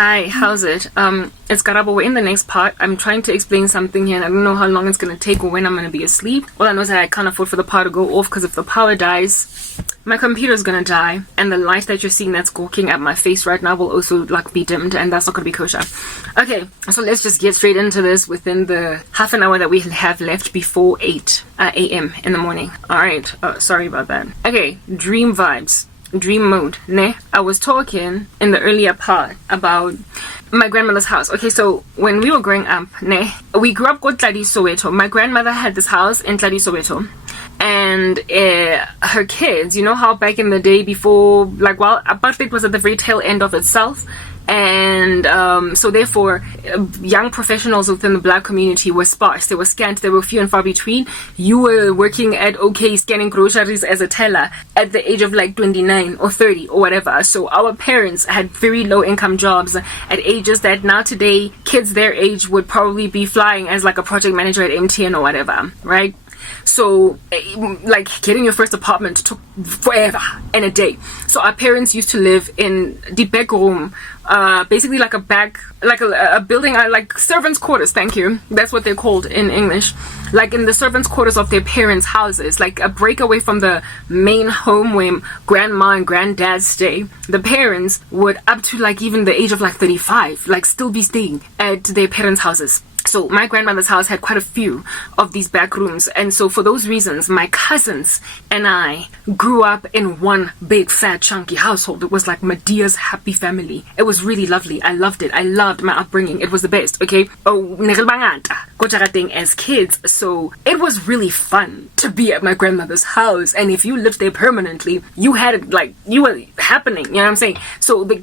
Hi, how's it? It's Karabo. We're in the next part. I'm trying to explain something here and I don't know how long it's going to take or when I'm going to be asleep. All I know is that I can't afford for the power to go off because if the power dies, my computer's going to die and the light that you're seeing that's gawking at my face right now will also be dimmed and that's not going to be kosher. Okay, so let's just get straight into this within the half an hour that we have left before 8 a.m. in the morning. Alright, sorry about that. Okay, dream vibes. Dream mode, ne? I was talking in the earlier part about my grandmother's house. Okay, so when we were growing up, ne, we grew up with Tladi Soweto. My grandmother had this house in Tladi Soweto. And her kids, you know how back in the day before, apartheid was at the very tail end of itself. And so therefore, young professionals within the black community were sparse. They were scant. They were few and far between. You were working at OK scanning groceries as a teller at the age of 29 or 30 or whatever. So our parents had very low income jobs at ages that now today kids their age would probably be flying as a project manager at MTN or whatever, right? So, getting your first apartment took forever and a day. So our parents used to live in the back room, basically like a building, like servants' quarters, thank you. That's what they're called in English. Like in the servants' quarters of their parents' houses, like a breakaway from the main home where grandma and granddad stay. The parents would, up to even the age of 35, still be staying at their parents' houses. So my grandmother's house had quite a few of these back rooms, and so for those reasons my cousins and I grew up in one big fat chunky household. It was like Medea's happy family. It was really lovely. I loved it. I loved my upbringing. It was the best. Okay, as kids, so it was really fun to be at my grandmother's house, and if you lived there permanently, you had it you were happening, you know what I'm saying? So the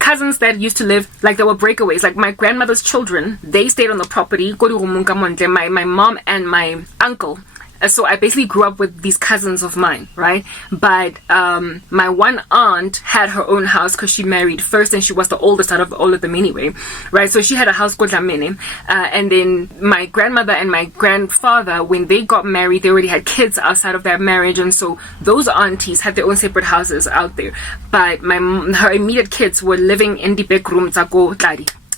cousins that used to live, there were breakaways. My grandmother's children, they stayed on the property. My mom and my uncle. So I basically grew up with these cousins of mine, right? But my one aunt had her own house because she married first and she was the oldest out of all of them anyway, right? So she had a house called Lamene. And then my grandmother and my grandfather, when they got married, they already had kids outside of their marriage. And so those aunties had their own separate houses out there. But her immediate kids were living in the back room,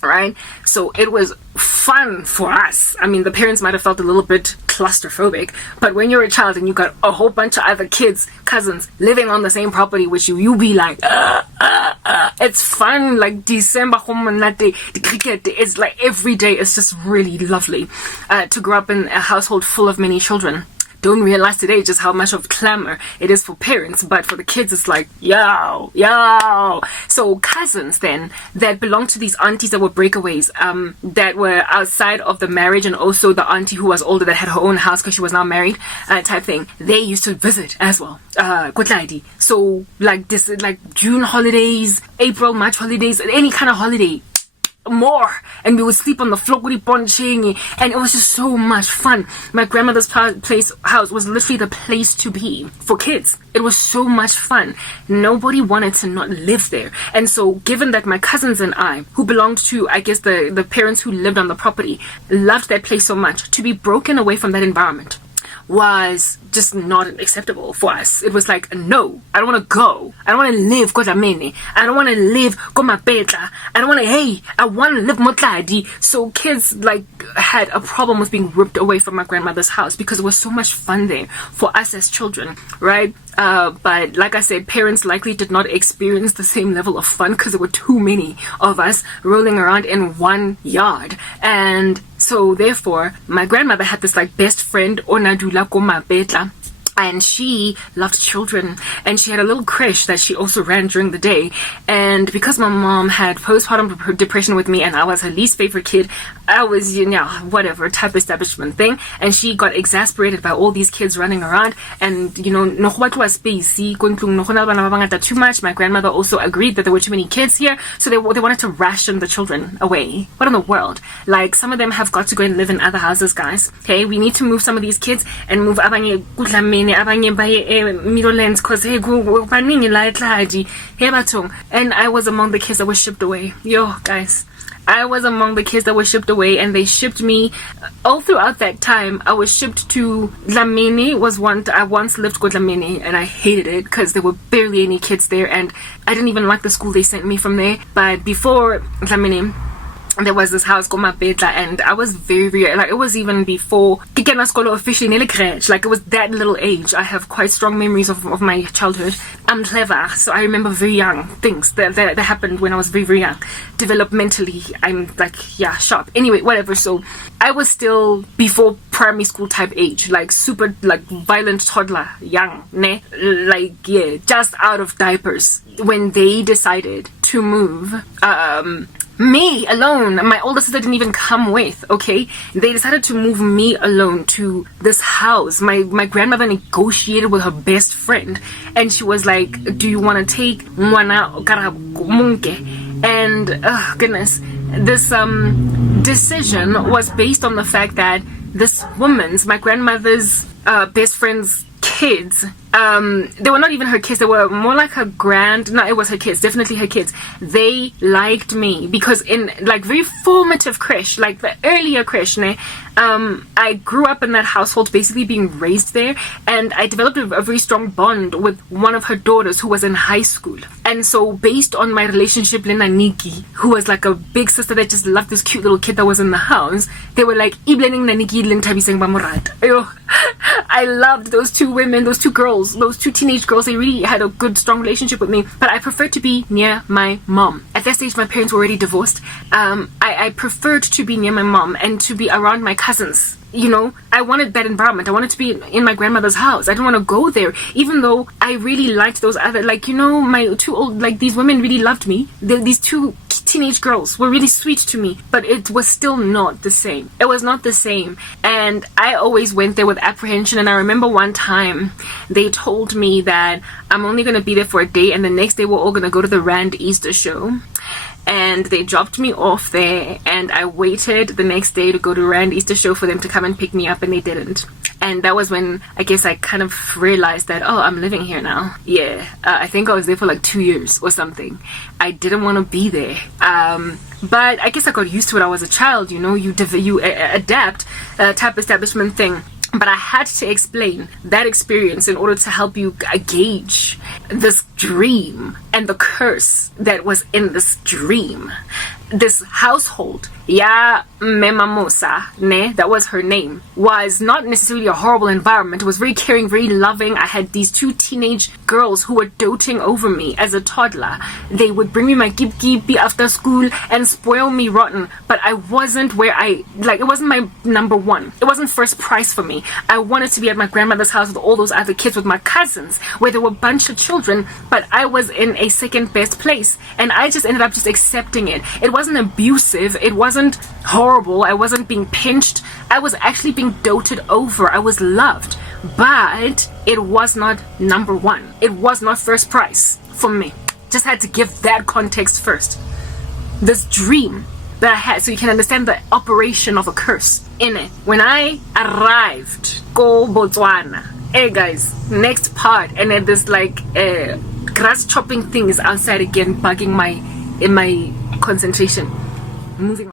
right? So it was fun for us. I mean, the parents might have felt a little bit claustrophobic, but when you're a child and you got a whole bunch of other kids, cousins, living on the same property with you be like, it's fun. December home and that day, the cricket is every day. It's just really lovely to grow up in a household full of many children. Don't realize today just how much of clamor it is for parents, but for the kids it's yo. So cousins then that belonged to these aunties that were breakaways, that were outside of the marriage, and also the auntie who was older that had her own house because she was now married, type thing. They used to visit as well. So this, June holidays, April, March holidays, any kind of holiday. More, and we would sleep on the floor and it was just so much fun. My grandmother's house was literally the place to be for kids. It was so much fun. Nobody wanted to not live there. And so given that my cousins and I, who belonged to, I guess, the parents who lived on the property, loved that place so much, to be broken away from that environment was just not acceptable for us. It was no, I don't want to go. I don't want to live Kodamene. I don't want to live Komapetla. I want to live Motladi. So kids had a problem with being ripped away from my grandmother's house because it was so much fun there for us as children, right? But like I said, parents likely did not experience the same level of fun because there were too many of us rolling around in one yard. And so therefore, my grandmother had this best friend, Onadula Koma Betla. And she loved children, and she had a little creche that she also ran during the day. And because my mom had postpartum depression with me and I was her least favorite kid, I was, whatever type establishment thing, and she got exasperated by all these kids running around, and too much. My grandmother also agreed that there were too many kids here, so they wanted to ration the children away. What in the world? Some of them have got to go and live in other houses, guys. Okay, we need to move some of these kids and move abanye baye Middlelands because and I was among the kids that were shipped away. Yo, guys, I was among the kids that were shipped away. anyway, and they shipped me all throughout that time. I was shipped to Dlamini. I once lived with Dlamini, and I hated it because there were barely any kids there, and I didn't even like the school they sent me from there. But before Dlamini, there was this house called Mapetla, and I was very, like, it was even before Kikena Skolo officially nearly crashed. Like, it was that little age. I have quite strong memories of my childhood. I'm clever, so I remember very young things that happened when I was very young. Developmentally, I'm like, yeah, sharp. Anyway, whatever. So I was still before primary school type age, like super, like, violent toddler, young, ne? Like, yeah, just out of diapers when they decided to move. Me alone. My older sister didn't even come with, okay? They decided to move me alone to this house. My grandmother negotiated with her best friend, and she was like, do you want to take Mwana Munke? And, oh goodness, this decision was based on the fact that this woman's, my grandmother's best friend's kids, they were not even her kids, they were more like her it was her kids, definitely her kids. They liked me because in like very formative creche, like the earlier creche, I grew up in that household, basically being raised there, and I developed a very strong bond with one of her daughters who was in high school. And so based on my relationship with Naniki, who was like a big sister that just loved this cute little kid that was in the house, they were like, I loved those two women, those two girls, those two teenage girls. They really had a good, strong relationship with me. But I preferred to be near my mom. At that stage, my parents were already divorced. I preferred to be near my mom and to be around my cousins. You know, I wanted that environment. I wanted to be in my grandmother's house. I didn't want to go there, even though I really liked those other, like, you know, my two old, like, these women really loved me. These two teenage girls were really sweet to me, but it was still not the same. It was not the same. And I always went there with apprehension. And I remember one time they told me that I'm only going to be there for a day, and the next day we're all going to go to the Rand Easter show. And they dropped me off there, and I waited the next day to go to Rand Easter show for them to come and pick me up, and they didn't. And that was when I guess I kind of realized that, oh, I'm living here now. Yeah, I think I was there for like 2 years or something. I didn't want to be there. But I guess I got used to it. I was a child, you know, you adapt, type establishment thing. But I had to explain that experience in order to help you gauge this dream and the curse that was in this dream. This household, Ya Memamosa, that was her name, was not necessarily a horrible environment. It was very caring, very loving. I had these two teenage girls who were doting over me as a toddler. They would bring me my kipi after school and spoil me rotten, but I wasn't it wasn't my number one. It wasn't first prize for me. I wanted to be at my grandmother's house with all those other kids, with my cousins, where there were a bunch of children, but I was in a second best place, and I just ended up just accepting it. It wasn't abusive, it wasn't horrible, I wasn't being pinched, I was actually being doted over, I was loved, but it was not number one. It was not first prize for me. Just had to give that context first. This dream that I had, so you can understand the operation of a curse in it. When I arrived, go Botswana. Hey guys, next part, and then this like grass chopping thing is outside again, bugging my concentration. Moving on.